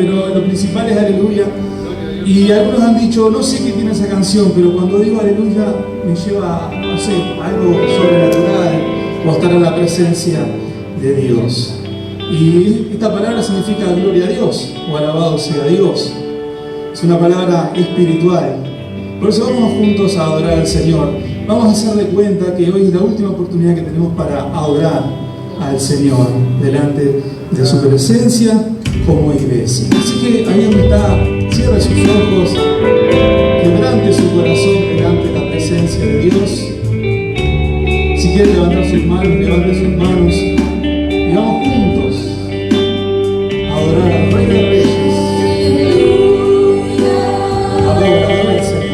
pero lo principal es aleluya. Y algunos han dicho, no sé qué tiene esa canción, pero cuando digo aleluya me lleva, no sé, a algo sobrenatural o a estar en la presencia de Dios. Y esta palabra significa gloria a Dios o alabado sea Dios. Es una palabra espiritual. Por eso vamos juntos a adorar al Señor. Vamos a hacer de cuenta que hoy es la última oportunidad que tenemos para adorar al Señor delante de su presencia como iglesia. Así que ahí donde está, cierre sus ojos, quebrante su corazón delante de la presencia de Dios. Si quiere levantar sus manos, levante sus manos y vamos juntos a adorar al Rey de Reyes. Adora al Señor.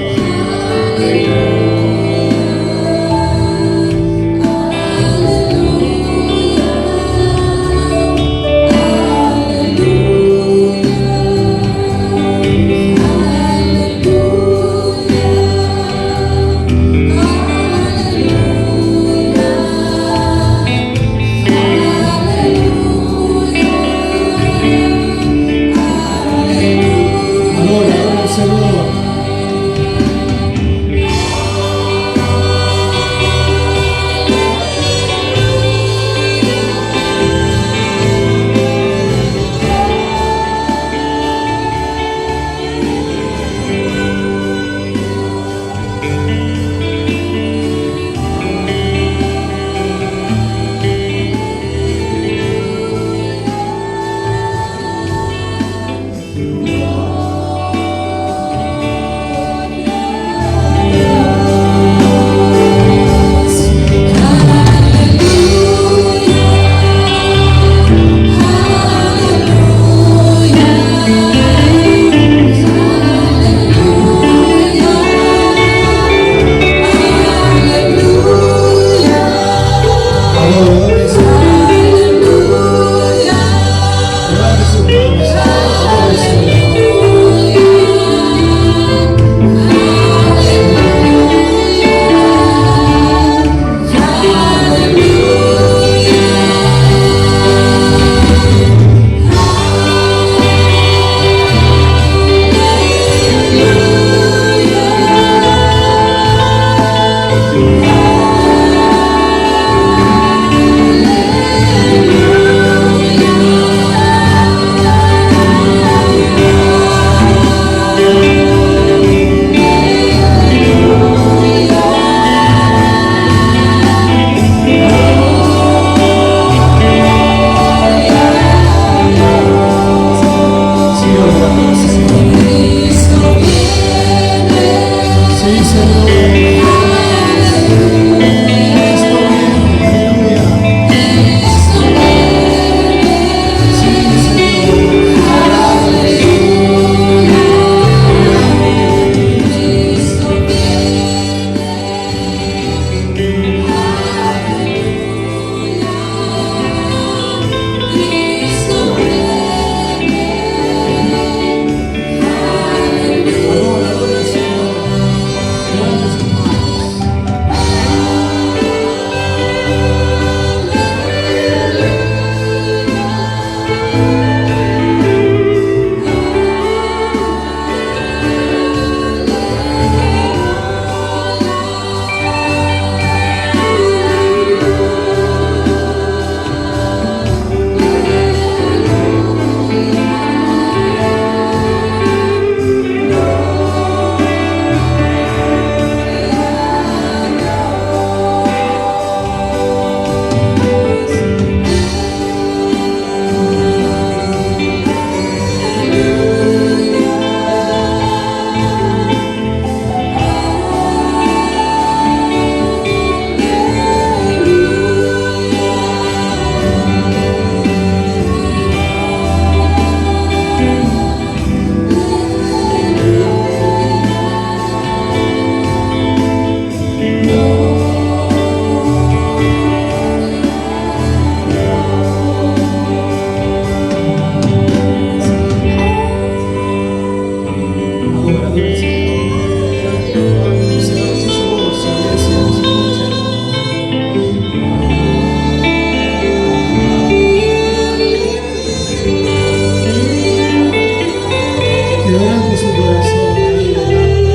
Quebrante su corazón ahí delante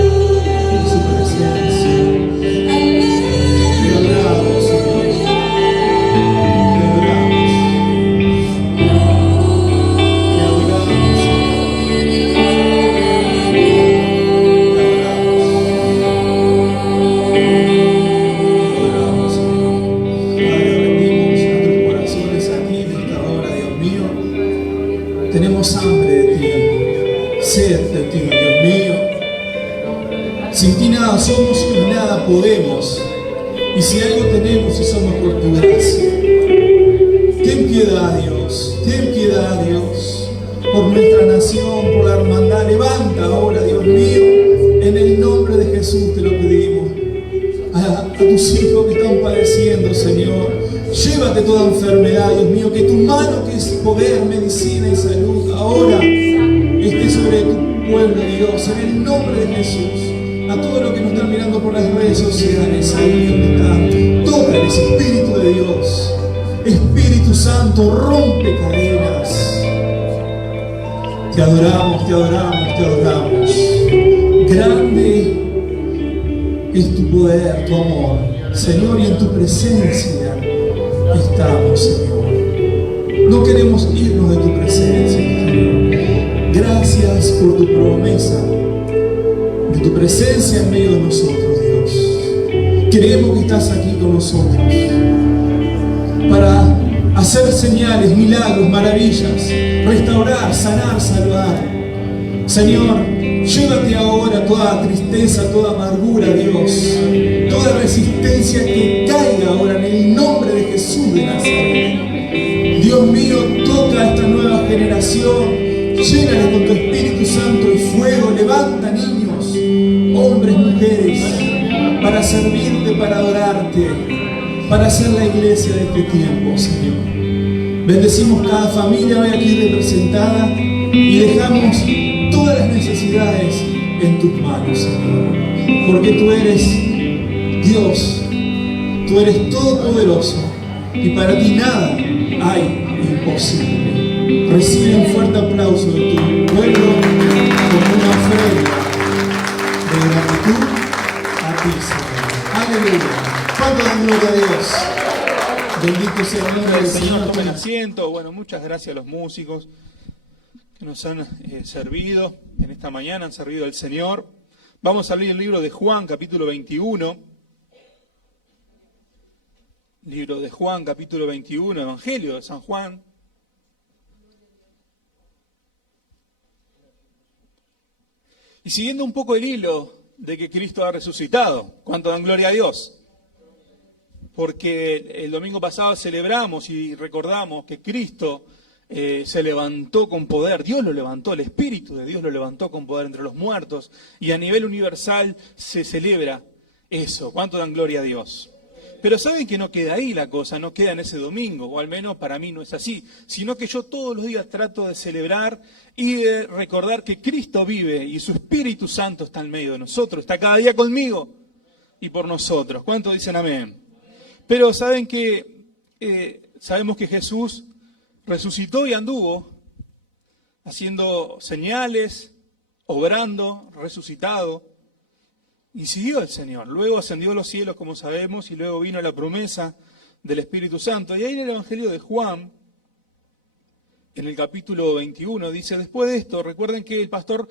de su presencia. Te adoramos, Señor. Te adoramos. Te adoramos, Señor. Te adoramos, Señor. Padre, rendimos nuestros corazones aquí en esta hora, Dios mío. Tenemos hambre de ti, sed de ti, Dios mío. Sin ti nada somos y nada podemos. Y si algo tenemos y somos por tu gracia. Ten piedad, Dios. Ten piedad, Dios. Por nuestra nación, por la hermandad. Levanta ahora, Dios mío. En el nombre de Jesús te lo pedimos. A tus hijos que están padeciendo, Señor. Llévate toda enfermedad, Dios mío. Que tu mano, que es poder, medicina y salud, ahora esté sobre tu pueblo, Dios. En el nombre de Jesús. A todos los que nos están mirando por las redes sociales, ahí donde están, tócales, Espíritu de Dios. Espíritu Santo, rompe cadenas. Te adoramos, te adoramos, te adoramos. Grande es tu poder, tu amor, Señor, y en tu presencia estamos, Señor. No queremos irnos de tu presencia, Señor. Gracias por tu promesa de tu presencia en medio de nosotros, Dios. Creemos que estás aquí con nosotros para hacer señales, milagros, maravillas, restaurar, sanar, salvar. Señor, llévate ahora toda tristeza, toda amargura, Dios, toda resistencia que caiga ahora en el nombre de Jesús de Nazaret. Dios mío, toca a esta nueva generación, llénale con tu Espíritu Santo y fuego, levanta niños, hombres, mujeres, para servirte, para adorarte, para hacer la iglesia de este tiempo, Señor. Bendecimos cada familia hoy aquí representada y dejamos todas las necesidades en tus manos, Señor. Porque tú eres Dios, tú eres todopoderoso y para ti nada hay imposible. Recibe un fuerte aplauso de tu pueblo como una ofrenda de gratitud a ti, Señor. Aleluya. ¿Cuánto dan gloria a Dios? Bendito sea el nombre del Señor. Tomen asiento. Bueno, muchas gracias a los músicos que nos han servido en esta mañana, han servido al Señor. Vamos a abrir el libro de Juan, capítulo 21. Libro de Juan, capítulo 21, Evangelio de San Juan. Y siguiendo un poco el hilo de que Cristo ha resucitado, ¿cuánto dan gloria a Dios? Porque el domingo pasado celebramos y recordamos que Cristo se levantó con poder, Dios lo levantó, el Espíritu de Dios lo levantó con poder entre los muertos, y a nivel universal se celebra eso. ¿Cuánto dan gloria a Dios? Pero saben que no queda ahí la cosa, no queda en ese domingo, o al menos para mí no es así, sino que yo todos los días trato de celebrar y de recordar que Cristo vive y su Espíritu Santo está en medio de nosotros, está cada día conmigo y por nosotros. ¿Cuántos dicen amén? Pero saben que sabemos que Jesús resucitó y anduvo haciendo señales, obrando, resucitado, y siguió el Señor. Luego ascendió a los cielos, como sabemos, y luego vino la promesa del Espíritu Santo. Y ahí en el Evangelio de Juan, en el capítulo 21, dice, después de esto, recuerden que el pastor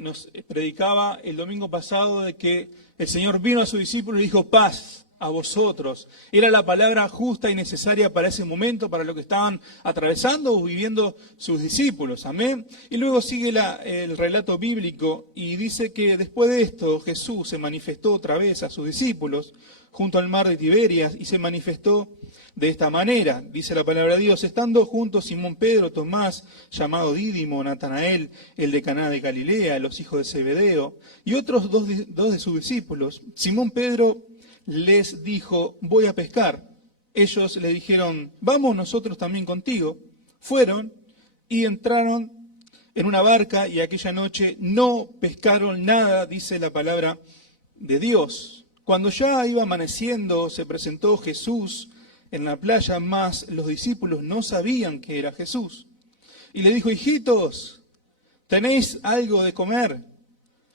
nos predicaba el domingo pasado de que el Señor vino a sus discípulos y dijo, paz a vosotros. Era la palabra justa y necesaria para ese momento, para lo que estaban atravesando o viviendo sus discípulos. Amén. Y luego sigue el relato bíblico y dice que después de esto Jesús se manifestó otra vez a sus discípulos junto al mar de Tiberias y se manifestó de esta manera. Dice la palabra de Dios, estando juntos Simón Pedro, Tomás, llamado Dídimo, Natanael, el de Caná de Galilea, los hijos de Zebedeo, y otros dos de sus discípulos. Simón Pedro les dijo, voy a pescar. Ellos le dijeron, vamos nosotros también contigo. Fueron y entraron en una barca y aquella noche no pescaron nada, dice la palabra de Dios. Cuando ya iba amaneciendo, se presentó Jesús en la playa, mas los discípulos no sabían que era Jesús. Y le dijo, hijitos, ¿tenéis algo de comer?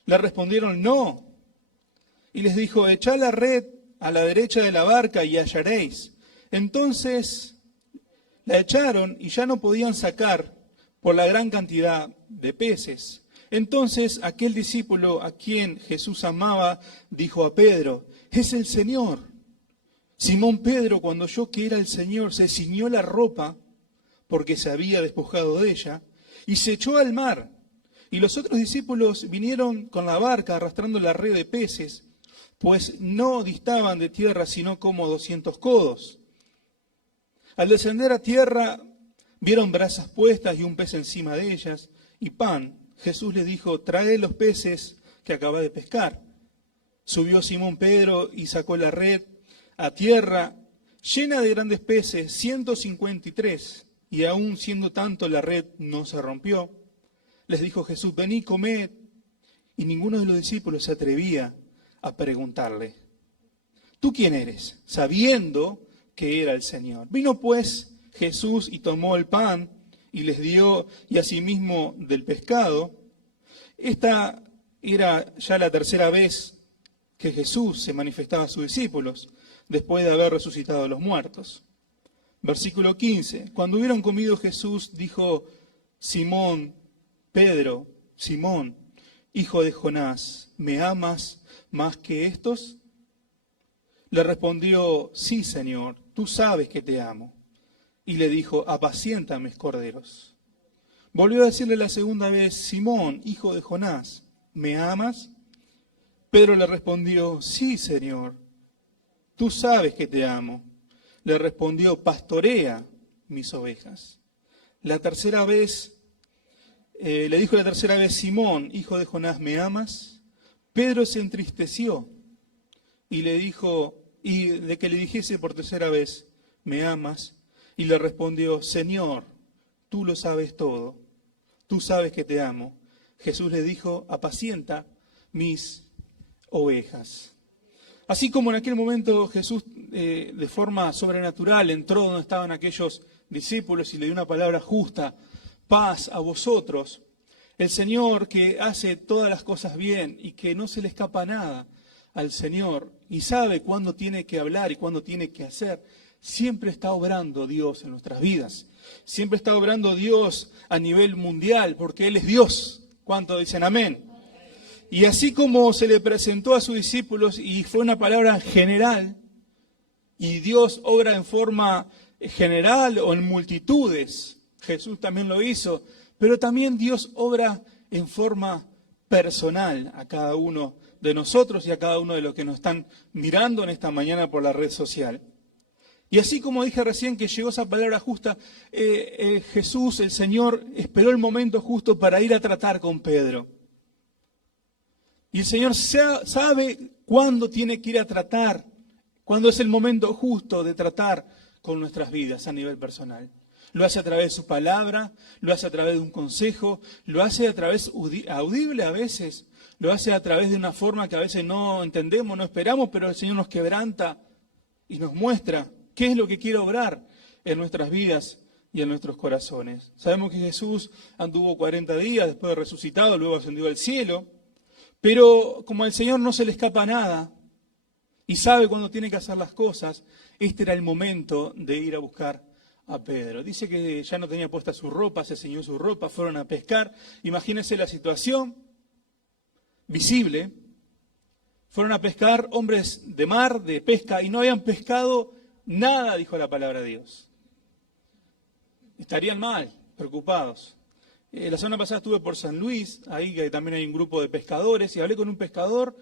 Le respondieron, no. Y les dijo, echad la red a la derecha de la barca y hallaréis. Entonces la echaron y ya no podían sacar por la gran cantidad de peces. Entonces aquel discípulo a quien Jesús amaba dijo a Pedro, es el Señor. Simón Pedro, cuando oyó que era el Señor, se ciñó la ropa, porque se había despojado de ella, y se echó al mar. Y los otros discípulos vinieron con la barca arrastrando la red de peces, pues no distaban de tierra sino como 200 codos. Al descender a tierra, vieron brasas puestas y un pez encima de ellas, y pan. Jesús les dijo, traed los peces que acabáis de pescar. Subió Simón Pedro y sacó la red a tierra, llena de grandes peces, 153, y aún siendo tanto la red no se rompió. Les dijo Jesús, venid, comed. Y ninguno de los discípulos se atrevía a preguntarle, ¿tú quién eres? Sabiendo que era el Señor. Vino pues Jesús y tomó el pan y les dio, y asimismo del pescado. Esta era ya la tercera vez que Jesús se manifestaba a sus discípulos, después de haber resucitado a los muertos. Versículo 15. Cuando hubieron comido, Jesús dijo, Simón, Pedro, Simón, hijo de Jonás, ¿me amas más que estos? Le respondió, sí, Señor, tú sabes que te amo. Y le dijo, apacienta mis corderos. Volvió a decirle la segunda vez, Simón, hijo de Jonás, ¿me amas? Pedro le respondió, sí, Señor, tú sabes que te amo. Le respondió, pastorea mis ovejas. La tercera vez, le dijo la tercera vez, Simón, hijo de Jonás, ¿me amas? Pedro se entristeció y le dijo, y de que le dijese por tercera vez, ¿me amas? Y le respondió, Señor, tú lo sabes todo, tú sabes que te amo. Jesús le dijo, apacienta mis ovejas. Así como en aquel momento Jesús de forma sobrenatural entró donde estaban aquellos discípulos y le dio una palabra justa, paz a vosotros, el Señor que hace todas las cosas bien y que no se le escapa nada al Señor y sabe cuándo tiene que hablar y cuándo tiene que hacer, siempre está obrando Dios en nuestras vidas. Siempre está obrando Dios a nivel mundial porque Él es Dios. ¿Cuánto dicen amén? Y así como se le presentó a sus discípulos y fue una palabra general, y Dios obra en forma general o en multitudes, Jesús también lo hizo, pero también Dios obra en forma personal a cada uno de nosotros y a cada uno de los que nos están mirando en esta mañana por la red social. Y así como dije recién que llegó esa palabra justa, Jesús, el Señor, esperó el momento justo para ir a tratar con Pedro. Y el Señor sabe cuándo tiene que ir a tratar, cuándo es el momento justo de tratar con nuestras vidas a nivel personal. Lo hace a través de su palabra, lo hace a través de un consejo, lo hace a través audible a veces, lo hace a través de una forma que a veces no entendemos, no esperamos, pero el Señor nos quebranta y nos muestra qué es lo que quiere obrar en nuestras vidas y en nuestros corazones. Sabemos que Jesús anduvo 40 días después de resucitado, luego ascendió al cielo, pero como al Señor no se le escapa nada y sabe cuándo tiene que hacer las cosas, este era el momento de ir a buscar a Pedro. Dice que ya no tenía puesta su ropa, se ceñó su ropa, fueron a pescar. Imagínense la situación visible. Fueron a pescar hombres de mar, de pesca, y no habían pescado nada, dijo la palabra de Dios. Estarían mal, preocupados. La semana pasada estuve por San Luis, ahí que también hay un grupo de pescadores, y hablé con un pescador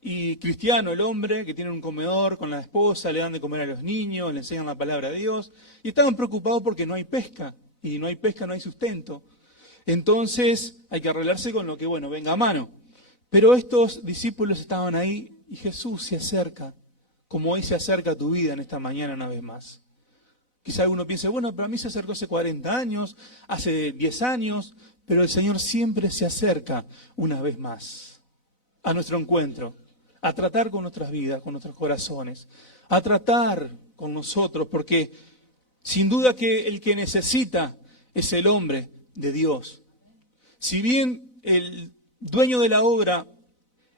y cristiano, el hombre, que tiene un comedor con la esposa, le dan de comer a los niños, le enseñan la palabra de Dios, y estaban preocupados porque no hay pesca, y no hay pesca, no hay sustento. Entonces hay que arreglarse con lo que, bueno, venga a mano. Pero estos discípulos estaban ahí y Jesús se acerca, como hoy se acerca a tu vida en esta mañana una vez más. Quizá alguno piense, bueno, pero a mí se acercó hace 40 años, hace 10 años, pero el Señor siempre se acerca una vez más a nuestro encuentro, a tratar con nuestras vidas, con nuestros corazones, a tratar con nosotros, porque sin duda que el que necesita es el hombre de Dios. Si bien el dueño de la obra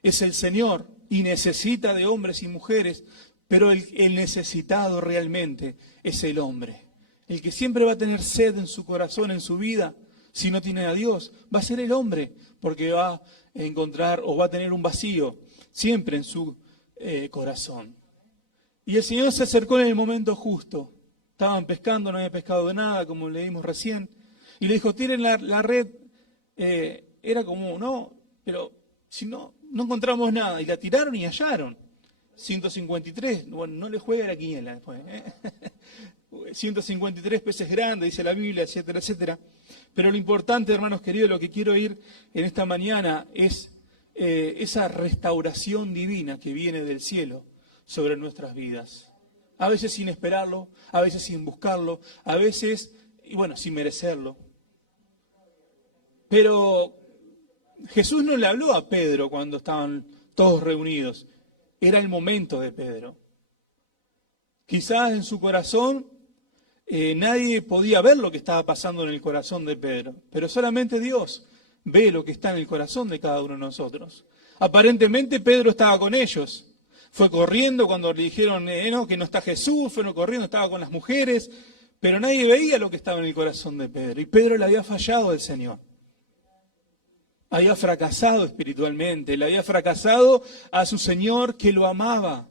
es el Señor y necesita de hombres y mujeres, pero el necesitado realmente es el hombre. El que siempre va a tener sed en su corazón, en su vida, si no tiene a Dios, va a ser el hombre, porque va a encontrar o va a tener un vacío siempre en su corazón. Y el Señor se acercó en el momento justo. Estaban pescando, no había pescado de nada, como leímos recién. Y le dijo, tiren la red. Era como, no, pero si no encontramos nada. Y la tiraron y hallaron. 153, bueno, no le juegue a la quiniela después. 153 peces grandes, dice la Biblia, etcétera, etcétera. Pero lo importante, hermanos queridos, lo que quiero ir en esta mañana es esa restauración divina que viene del cielo sobre nuestras vidas. A veces sin esperarlo, a veces sin buscarlo, a veces, y bueno, sin merecerlo. Pero Jesús no le habló a Pedro cuando estaban todos reunidos. Era el momento de Pedro. Quizás en su corazón nadie podía ver lo que estaba pasando en el corazón de Pedro, pero solamente Dios ve lo que está en el corazón de cada uno de nosotros. Aparentemente Pedro estaba con ellos. Fue corriendo cuando le dijeron no, que no está Jesús, fue corriendo, estaba con las mujeres, pero nadie veía lo que estaba en el corazón de Pedro. Y Pedro le había fallado al Señor. Había fracasado espiritualmente, le había fracasado a su Señor que lo amaba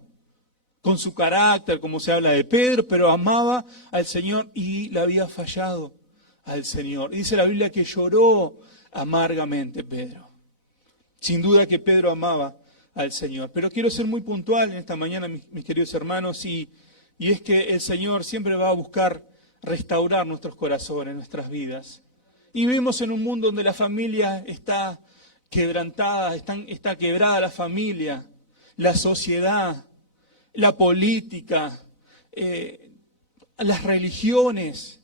con su carácter, como se habla de Pedro, pero amaba al Señor y le había fallado al Señor. Y dice la Biblia que lloró amargamente Pedro. Sin duda que Pedro amaba al Señor. Pero quiero ser muy puntual en esta mañana, mis queridos hermanos, y es que el Señor siempre va a buscar restaurar nuestros corazones, nuestras vidas. Y vivimos en un mundo donde la familia está quebrantada, está quebrada la familia, la sociedad, la política, las religiones.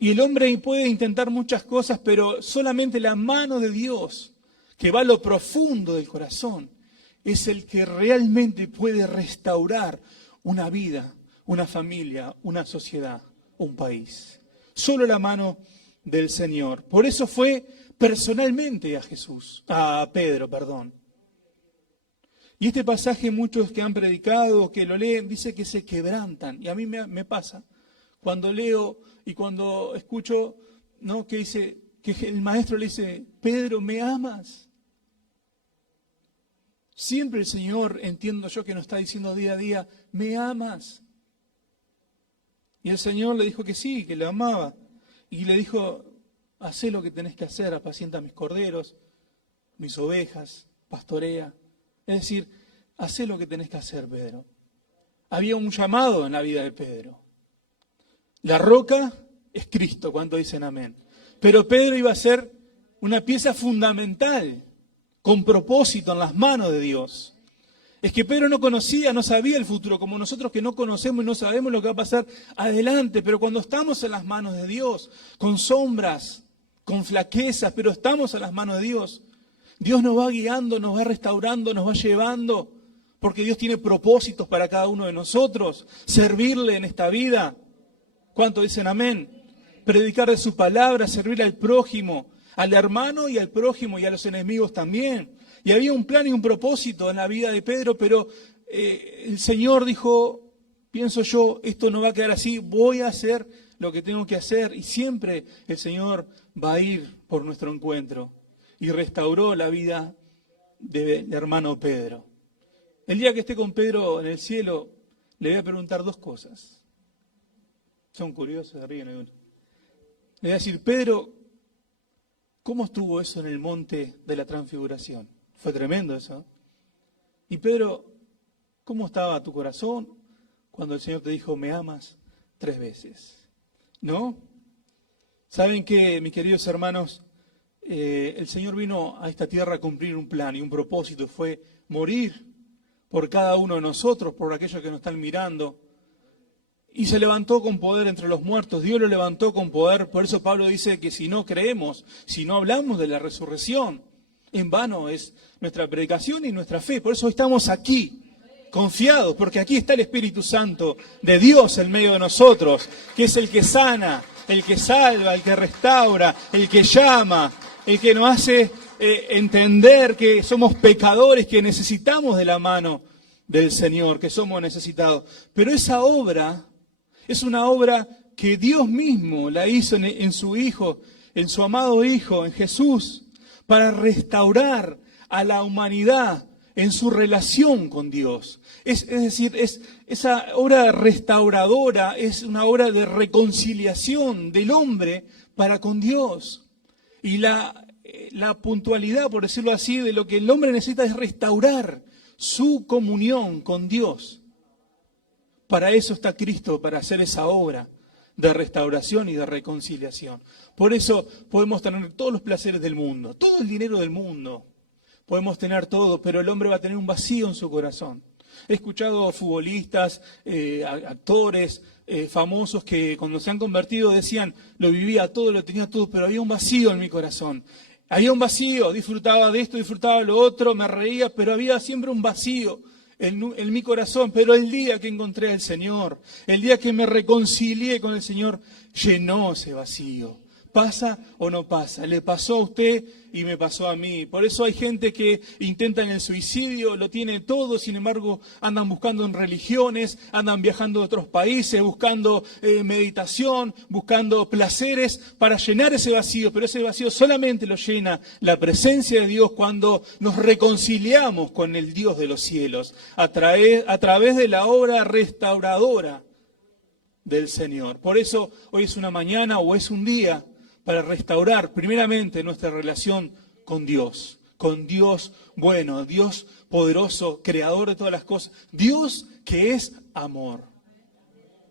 Y el hombre puede intentar muchas cosas, pero solamente la mano de Dios, que va a lo profundo del corazón, es el que realmente puede restaurar una vida, una familia, una sociedad, un país. Solo la mano del Señor. Por eso fue personalmente a Pedro. Y este pasaje, muchos que han predicado, que lo leen, dice que se quebrantan. Y a mí me pasa. Cuando leo y cuando escucho, ¿no?, que dice, que el maestro le dice, Pedro, ¿me amas? Siempre el Señor, entiendo yo, que nos está diciendo día a día, ¿me amas? Y el Señor le dijo que sí, que le amaba. Y le dijo, hacé lo que tenés que hacer, apacienta mis corderos, mis ovejas, pastorea. Es decir, hacé lo que tenés que hacer, Pedro. Había un llamado en la vida de Pedro. La roca es Cristo, ¿cuánto dicen amén? Pero Pedro iba a ser una pieza fundamental, con propósito en las manos de Dios. Es que Pedro no sabía el futuro, como nosotros que no conocemos y no sabemos lo que va a pasar adelante, pero cuando estamos en las manos de Dios, con sombras, con flaquezas, pero estamos en las manos de Dios, Dios nos va guiando, nos va restaurando, nos va llevando, porque Dios tiene propósitos para cada uno de nosotros, servirle en esta vida. ¿Cuánto dicen amén? Predicar de su palabra, servir al prójimo, al hermano y al prójimo y a los enemigos también. Y había un plan y un propósito en la vida de Pedro, pero el Señor dijo, pienso yo, esto no va a quedar así, voy a hacer lo que tengo que hacer. Y siempre el Señor va a ir por nuestro encuentro. Y restauró la vida del hermano Pedro. El día que esté con Pedro en el cielo, le voy a preguntar dos cosas. Son curiosos, ríen uno. Le voy a decir, Pedro, ¿cómo estuvo eso en el monte de la transfiguración? Fue tremendo eso. Y Pedro, ¿cómo estaba tu corazón cuando el Señor te dijo, me amas 3 veces? ¿No? ¿Saben qué, mis queridos hermanos? El Señor vino a esta tierra a cumplir un plan y un propósito. Fue morir por cada uno de nosotros, por aquellos que nos están mirando. Y se levantó con poder entre los muertos. Dios lo levantó con poder. Por eso Pablo dice que si no creemos, si no hablamos de la resurrección, en vano es nuestra predicación y nuestra fe. Por eso estamos aquí, confiados, porque aquí está el Espíritu Santo de Dios en medio de nosotros, que es el que sana, el que salva, el que restaura, el que llama, el que nos hace entender que somos pecadores, que necesitamos de la mano del Señor, que somos necesitados. Pero esa obra es una obra que Dios mismo la hizo en su Hijo, en su amado Hijo, en Jesús, para restaurar a la humanidad en su relación con Dios. Es decir, esa obra restauradora es una obra de reconciliación del hombre para con Dios. Y la puntualidad, por decirlo así, de lo que el hombre necesita es restaurar su comunión con Dios. Para eso está Cristo, para hacer esa obra de restauración y de reconciliación. Por eso podemos tener todos los placeres del mundo, todo el dinero del mundo. Podemos tener todo, pero el hombre va a tener un vacío en su corazón. He escuchado futbolistas, actores, famosos que cuando se han convertido decían, lo vivía todo, lo tenía todo, pero había un vacío en mi corazón. Había un vacío, disfrutaba de esto, disfrutaba de lo otro, me reía, pero había siempre un vacío en mi corazón. Pero el día que encontré al Señor, el día que me reconcilié con el Señor, llenó ese vacío. ¿Pasa o no pasa? Le pasó a usted y me pasó a mí. Por eso hay gente que intenta en el suicidio, lo tiene todo, sin embargo andan buscando en religiones, andan viajando a otros países, buscando meditación, buscando placeres para llenar ese vacío. Pero ese vacío solamente lo llena la presencia de Dios cuando nos reconciliamos con el Dios de los cielos, a través de la obra restauradora del Señor. Por eso hoy es una mañana o es un día para restaurar primeramente nuestra relación con Dios bueno, Dios poderoso, creador de todas las cosas, Dios que es amor.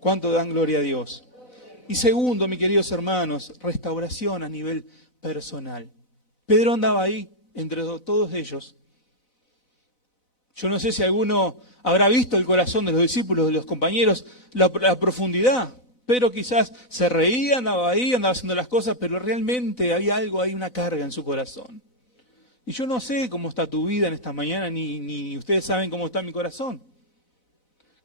¿Cuánto dan gloria a Dios? Y segundo, mis queridos hermanos, restauración a nivel personal. Pedro andaba ahí, entre todos ellos. Yo no sé si alguno habrá visto el corazón de los discípulos, de los compañeros, la profundidad. Pedro quizás se reía, andaba ahí, andaba haciendo las cosas, pero realmente había algo ahí, una carga en su corazón. Y yo no sé cómo está tu vida en esta mañana, ni ustedes saben cómo está mi corazón.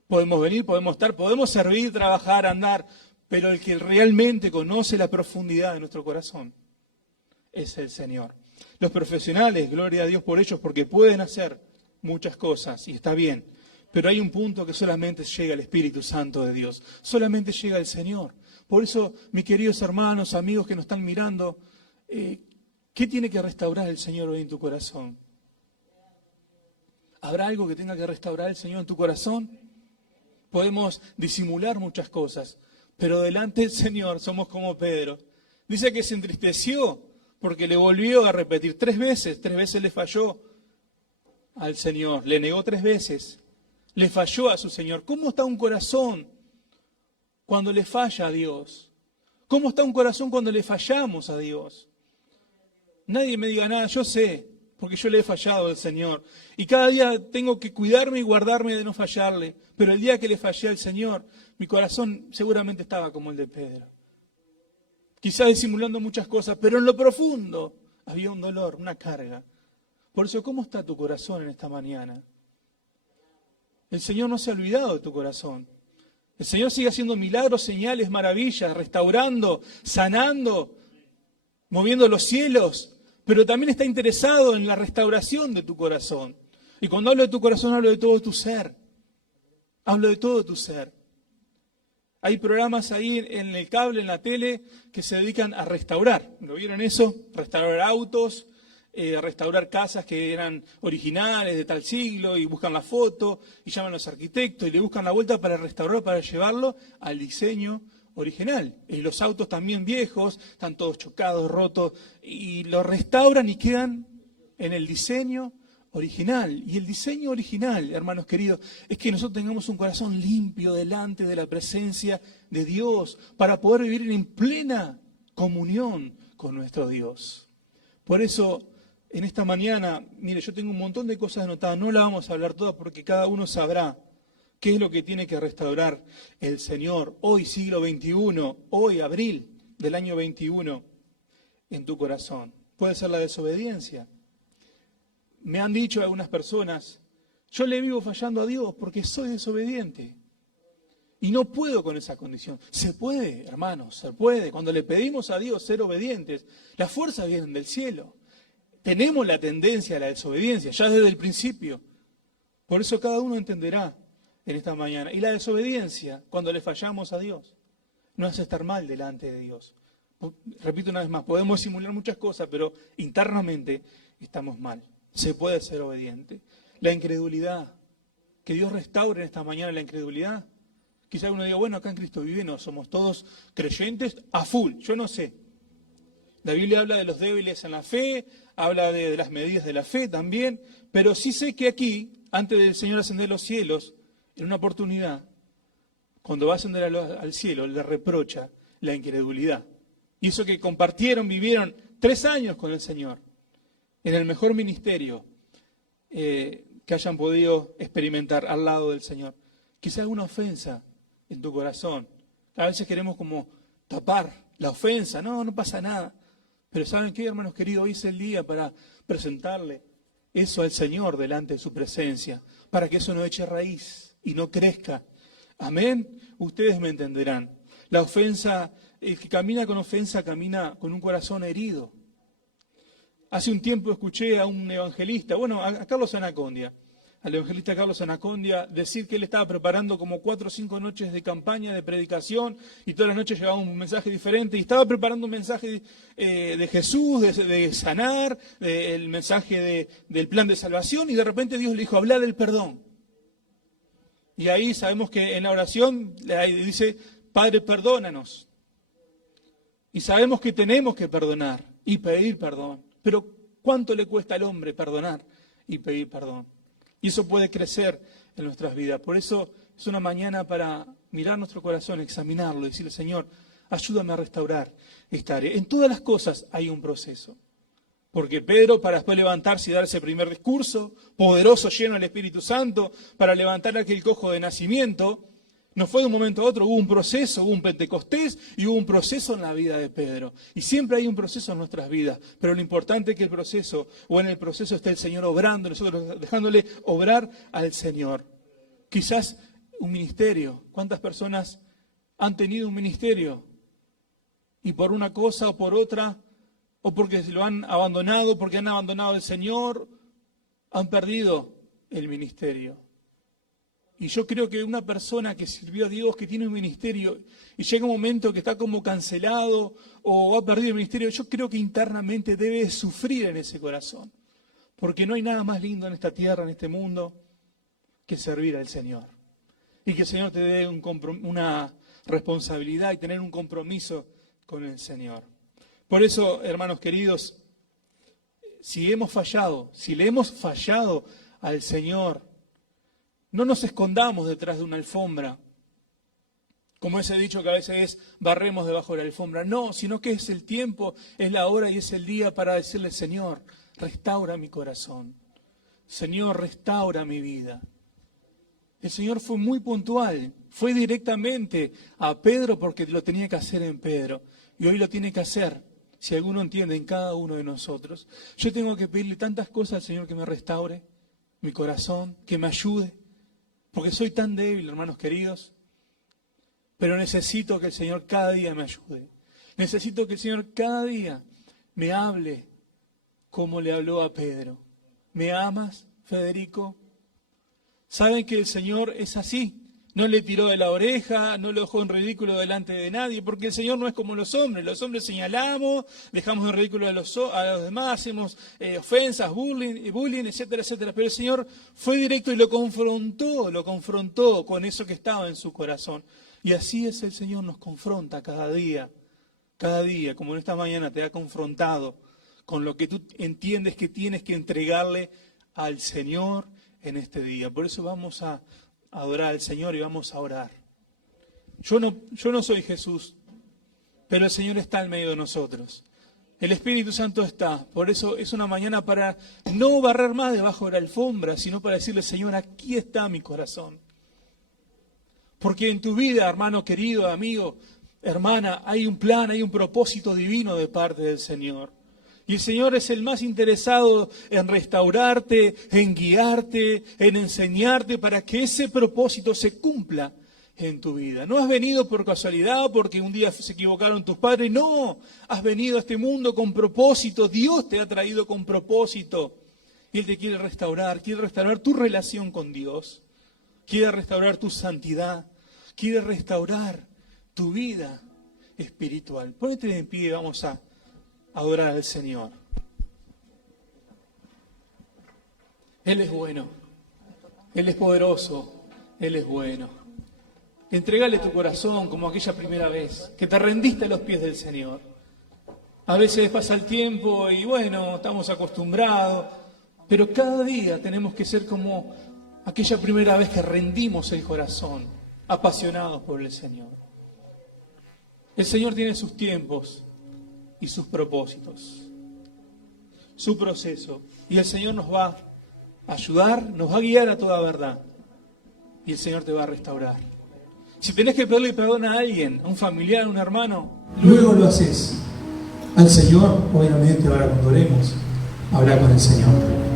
Podemos venir, podemos estar, podemos servir, trabajar, andar, pero el que realmente conoce la profundidad de nuestro corazón es el Señor. Los profesionales, gloria a Dios por ellos, porque pueden hacer muchas cosas y está bien. Pero hay un punto que solamente llega el Espíritu Santo de Dios, solamente llega el Señor. Por eso, mis queridos hermanos, amigos que nos están mirando, ¿qué tiene que restaurar el Señor hoy en tu corazón? ¿Habrá algo que tenga que restaurar el Señor en tu corazón? Podemos disimular muchas cosas, pero delante del Señor somos como Pedro. Dice que se entristeció porque le volvió a repetir 3 veces le falló al Señor, le negó 3 veces. Le falló a su Señor. ¿Cómo está un corazón cuando le falla a Dios? ¿Cómo está un corazón cuando le fallamos a Dios? Nadie me diga nada, yo sé, porque yo le he fallado al Señor. Y cada día tengo que cuidarme y guardarme de no fallarle. Pero el día que le fallé al Señor, mi corazón seguramente estaba como el de Pedro. Quizás disimulando muchas cosas, pero en lo profundo había un dolor, una carga. Por eso, ¿cómo está tu corazón en esta mañana? El Señor no se ha olvidado de tu corazón. El Señor sigue haciendo milagros, señales, maravillas, restaurando, sanando, moviendo los cielos, pero también está interesado en la restauración de tu corazón. Y cuando hablo de tu corazón, hablo de todo tu ser. Hablo de todo tu ser. Hay programas ahí en el cable, en la tele, que se dedican a restaurar. ¿Lo vieron eso? Restaurar autos, restaurar casas que eran originales de tal siglo y buscan la foto y llaman a los arquitectos y le buscan la vuelta para restaurar, para llevarlo al diseño original. Y los autos también viejos, están todos chocados, rotos, y los restauran y quedan en el diseño original. Y el diseño original, hermanos queridos, es que nosotros tengamos un corazón limpio delante de la presencia de Dios para poder vivir en plena comunión con nuestro Dios. Por eso, en esta mañana, mire, yo tengo un montón de cosas anotadas, no las vamos a hablar todas porque cada uno sabrá qué es lo que tiene que restaurar el Señor hoy, siglo XXI, hoy, abril del año 21, en tu corazón. Puede ser la desobediencia. Me han dicho algunas personas, yo le vivo fallando a Dios porque soy desobediente. Y no puedo con esa condición. Se puede, hermanos, se puede. Cuando le pedimos a Dios ser obedientes, las fuerzas vienen del cielo. Tenemos la tendencia a la desobediencia, ya desde el principio. Por eso cada uno entenderá en esta mañana. Y la desobediencia, cuando le fallamos a Dios, no hace estar mal delante de Dios. Repito una vez más, podemos simular muchas cosas, pero internamente estamos mal. Se puede ser obediente. La incredulidad, que Dios restaure en esta mañana la incredulidad. Quizá uno diga, bueno, acá en Cristo vive, no, somos todos creyentes a full, yo no sé. La Biblia habla de los débiles en la fe, habla de las medidas de la fe también, pero sí sé que aquí, antes del Señor ascender a los cielos, en una oportunidad, cuando va a ascender al cielo, le reprocha la incredulidad. Y eso que compartieron, vivieron 3 años con el Señor, en el mejor ministerio que hayan podido experimentar al lado del Señor. Quizá alguna ofensa en tu corazón. A veces queremos como tapar la ofensa. No, no pasa nada. Pero ¿saben qué, hermanos queridos? Hoy es el día para presentarle eso al Señor delante de su presencia, para que eso no eche raíz y no crezca. Amén. Ustedes me entenderán. La ofensa, el que camina con ofensa camina con un corazón herido. Hace un tiempo escuché a un evangelista, a Carlos Anacondia, al evangelista Carlos Anacondia, decir que él estaba preparando como 4 o 5 noches de campaña, de predicación, y todas las noches llevaba un mensaje diferente, y estaba preparando un mensaje de Jesús, de sanar, el mensaje del plan de salvación, y de repente Dios le dijo, habla del perdón. Y ahí sabemos que en la oración dice, Padre, perdónanos. Y sabemos que tenemos que perdonar y pedir perdón. Pero ¿cuánto le cuesta al hombre perdonar y pedir perdón? Y eso puede crecer en nuestras vidas. Por eso es una mañana para mirar nuestro corazón, examinarlo y decirle, Señor, ayúdame a restaurar esta área. En todas las cosas hay un proceso. Porque Pedro, para después levantarse y dar ese primer discurso, poderoso, lleno del Espíritu Santo, para levantar aquel cojo de nacimiento, no fue de un momento a otro, hubo un proceso, hubo un Pentecostés y hubo un proceso en la vida de Pedro. Y siempre hay un proceso en nuestras vidas, pero lo importante es que en el proceso está el Señor obrando, nosotros dejándole obrar al Señor. Quizás un ministerio, ¿cuántas personas han tenido un ministerio? Y por una cosa o por otra, o porque lo han abandonado, porque han abandonado al Señor, han perdido el ministerio. Y yo creo que una persona que sirvió a Dios, que tiene un ministerio, y llega un momento que está como cancelado o ha perdido el ministerio, yo creo que internamente debe sufrir en ese corazón. Porque no hay nada más lindo en esta tierra, en este mundo, que servir al Señor. Y que el Señor te dé una responsabilidad y tener un compromiso con el Señor. Por eso, hermanos queridos, si le hemos fallado al Señor, no nos escondamos detrás de una alfombra, como ese dicho que a veces es, barremos debajo de la alfombra. No, sino que es el tiempo, es la hora y es el día para decirle, Señor, restaura mi corazón. Señor, restaura mi vida. El Señor fue muy puntual, fue directamente a Pedro porque lo tenía que hacer en Pedro. Y hoy lo tiene que hacer, si alguno entiende, en cada uno de nosotros. Yo tengo que pedirle tantas cosas al Señor que me restaure mi corazón, que me ayude. Porque soy tan débil, hermanos queridos, pero necesito que el Señor cada día me ayude. Necesito que el Señor cada día me hable como le habló a Pedro. ¿Me amas, Federico? ¿Saben que el Señor es así? No le tiró de la oreja, no lo dejó en ridículo delante de nadie, porque el Señor no es como los hombres. Los hombres señalamos, dejamos en ridículo a los demás, hacemos ofensas, bullying, etcétera, etcétera. Pero el Señor fue directo y lo confrontó con eso que estaba en su corazón. Y así es el Señor, nos confronta cada día, como en esta mañana te ha confrontado con lo que tú entiendes que tienes que entregarle al Señor en este día. Por eso vamos a adorar al Señor y vamos a orar. Yo no soy Jesús, pero el Señor está en medio de nosotros. El Espíritu Santo está. Por eso es una mañana para no barrer más debajo de la alfombra, sino para decirle, Señor, aquí está mi corazón. Porque en tu vida, hermano querido, amigo, hermana, hay un plan, hay un propósito divino de parte del Señor. Y el Señor es el más interesado en restaurarte, en guiarte, en enseñarte para que ese propósito se cumpla en tu vida. No has venido por casualidad, porque un día se equivocaron tus padres. No, has venido a este mundo con propósito. Dios te ha traído con propósito. Y Él te quiere restaurar tu relación con Dios. Quiere restaurar tu santidad. Quiere restaurar tu vida espiritual. Ponete de pie y vamos a adorar al Señor. Él es bueno. Él es poderoso. Él es bueno. Entrégale tu corazón como aquella primera vez que te rendiste a los pies del Señor. A veces pasa el tiempo y bueno, estamos acostumbrados, pero cada día tenemos que ser como aquella primera vez que rendimos el corazón, apasionados por el Señor. El Señor tiene sus tiempos y sus propósitos, su proceso, y el Señor nos va a ayudar, nos va a guiar a toda verdad, y el Señor te va a restaurar. Si tenés que pedirle perdón a alguien, a un familiar, a un hermano, luego lo haces. Al Señor, obviamente, ahora cuando oremos, habla con el Señor.